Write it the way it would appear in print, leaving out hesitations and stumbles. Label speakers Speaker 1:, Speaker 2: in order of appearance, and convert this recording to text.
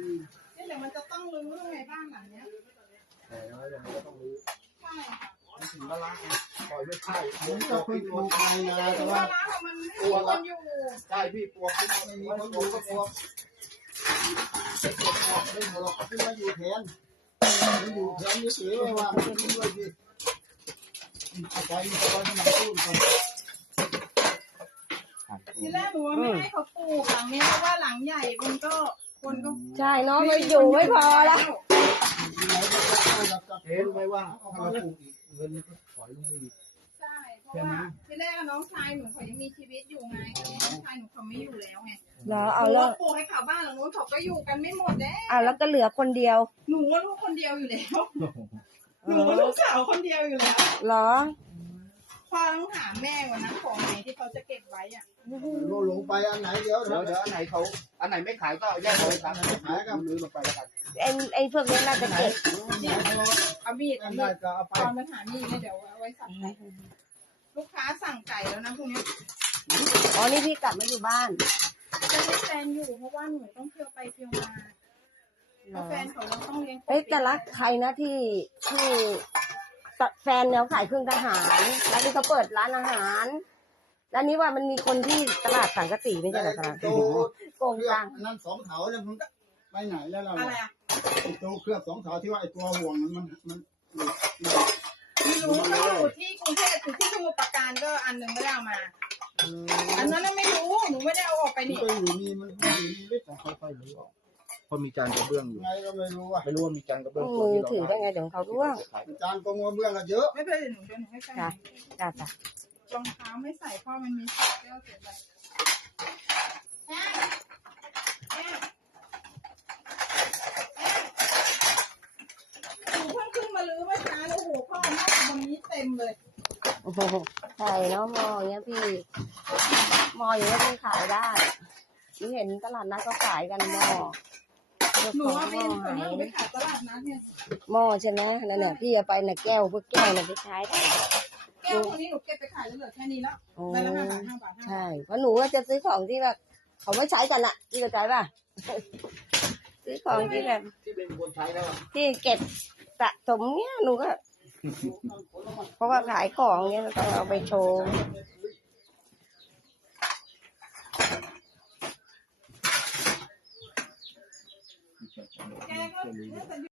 Speaker 1: นี่เดี๋ยวมันจะต้องรื้อไงบ้านหลังเนี้ย
Speaker 2: แต่แล้วยังไงก็ต้องรื้อ
Speaker 1: ใช่
Speaker 2: มันถึงละละไงปล่อยไม่ใช่
Speaker 3: ผมก็คุยโครงการนะแต่ว่า
Speaker 1: มันไม่มีคนอยู่
Speaker 2: ใช่พี่ปวก
Speaker 3: ไม่มีคนอยู่ก็ปวกไม่หมดหรอกที่มาอยู่แทนมันอยู่แทนนี่เฉยว่ามันเป็นด้วยดิเอาไปสมัครตู้ก่อน
Speaker 1: ทีแรกหนูว่าไม่ให้เขาปลูกหลังนี้เพราะว่าหลังใหญ่มันก็คนก็
Speaker 4: ใช่เนาะมันอยู่ไม่พอแล้ว
Speaker 2: เห็นไหมว่าถ้าเราปลูกอีกเงินก็ถอยลงไปอีก
Speaker 1: ใช่เพราะว่าทีแรกน้องชายหนูเขายังมีชีวิตอยู่ไงตอนนี้น้องชายหนูเขาไม่อยู่แล้วไง
Speaker 4: แล้วเอาแล้ว
Speaker 1: ปลูกให้เขาบ้านหลังนู้นเขาก็อยู่กันไม่หมดแน่
Speaker 4: แล้วก็เหลือคนเดียว
Speaker 1: หนูว่าลูกคนเดียวอยู่แล้วหนูว่าลูกสาวคนเดียวอยู่แล้ว
Speaker 4: เหรอ
Speaker 1: พ่อต้องถามแม่วันนั้นของไหนที่เขาจะเก็บไว้อ่ะ
Speaker 3: ลงไปอันไหนเดี๋ยว
Speaker 2: อันไหนเขาอันไหนไม่ขายก็แยกไปตามขายก็รื้อลงไปแล้วกัน
Speaker 4: ไอ้พวกนี้น่าจะเก็บ
Speaker 1: เอามีดตอนมันหามีดเนี่ยเดี๋ยวเอาไว้สับลูกค้าสั่งไก่แล้วนะพวกนี้
Speaker 4: อ๋อนี่พี่กลับมาอยู่บ้าน
Speaker 1: จะมีแฟนอยู่เพราะว่าหนูต้องเที่ยวไปเที่ยวมาแฟนเขาต้องเลี้ยง
Speaker 4: แต่รักใครนะที่แฟนเนี่ยขายเครื่องทหารแล้วนี่เขาเปิดร้านอาหารแล้วนี้ว่ามันมีคนที่ตลาดสังกะสีไม่ใช่เหรอครับโกงตัง
Speaker 3: นั่นสองเถาแล้วมันไปไหนแล้วเรา
Speaker 1: อะไรอ่ะ
Speaker 3: ตัวเครือบสองเถาที่ว่าไอ้ตัวห่วงมัน
Speaker 1: ไม่รู้เขาอยู่ที่กรุงเทพอยู่ที่สมุทรปราการก็อันหนึ่งไม่ได้เอามาอันนั้นไม่รู้หนูไม่ได้เอาออกไปนี่
Speaker 3: ก็อยู่นี่มันอยู่นี่ไม่
Speaker 2: ค่อยๆรื้อออกเพราะมีจานกระเบื้องอยู่
Speaker 3: ไงก็ไม่รู้ว่า
Speaker 2: มีจานกระเบื้อง
Speaker 4: มือถือได้ไงเดี๋ยวเขาร่วง
Speaker 3: จานกระเบื้องก็เยอะ
Speaker 1: ไม่เป็นไรหนูเดินให้ใส่
Speaker 4: จ้ะ
Speaker 1: รองเท้าไม่ใส่เพราะมันมีสีแก้วเสียไปหนูเพิ่งขึ้นมาลื้อเมื่อเช้าโอ้โหพ่อแม่วันนี้เต็มเลย
Speaker 4: โอ้โหใช่เนาะมออย่างเงี้ยพี่มออย่างเงี้ยพี่ขายได้ที่เห็นตลาดนัดก็ขายกันมอ
Speaker 1: หนูว่าเป็นคนที่ไปขายตลาดนัดเนี่ย
Speaker 4: หม้อใช่ไหมนั่นน่ะพี่เอาไปน่ะแก้วพวกแก้วน่ะไปขายได้
Speaker 1: แก้วพวกนี้หนูเก็บไปขายเหลือแค่นี้แล้วได้ละ5 บาท
Speaker 4: ใช่เพราะหนูว่าจะซื้อของที่แบบเขาไม่ใช้กันอ่ะพี่เข้าใจป่ะซื้อของที่แบบ
Speaker 2: ที่เป็นคนใช้แล้ว
Speaker 4: ที่เก็บสะสมเนี้ยหนูก็เพราะว่าขายของเนี้ยเราต้องเอาไปโชว์
Speaker 1: แกก็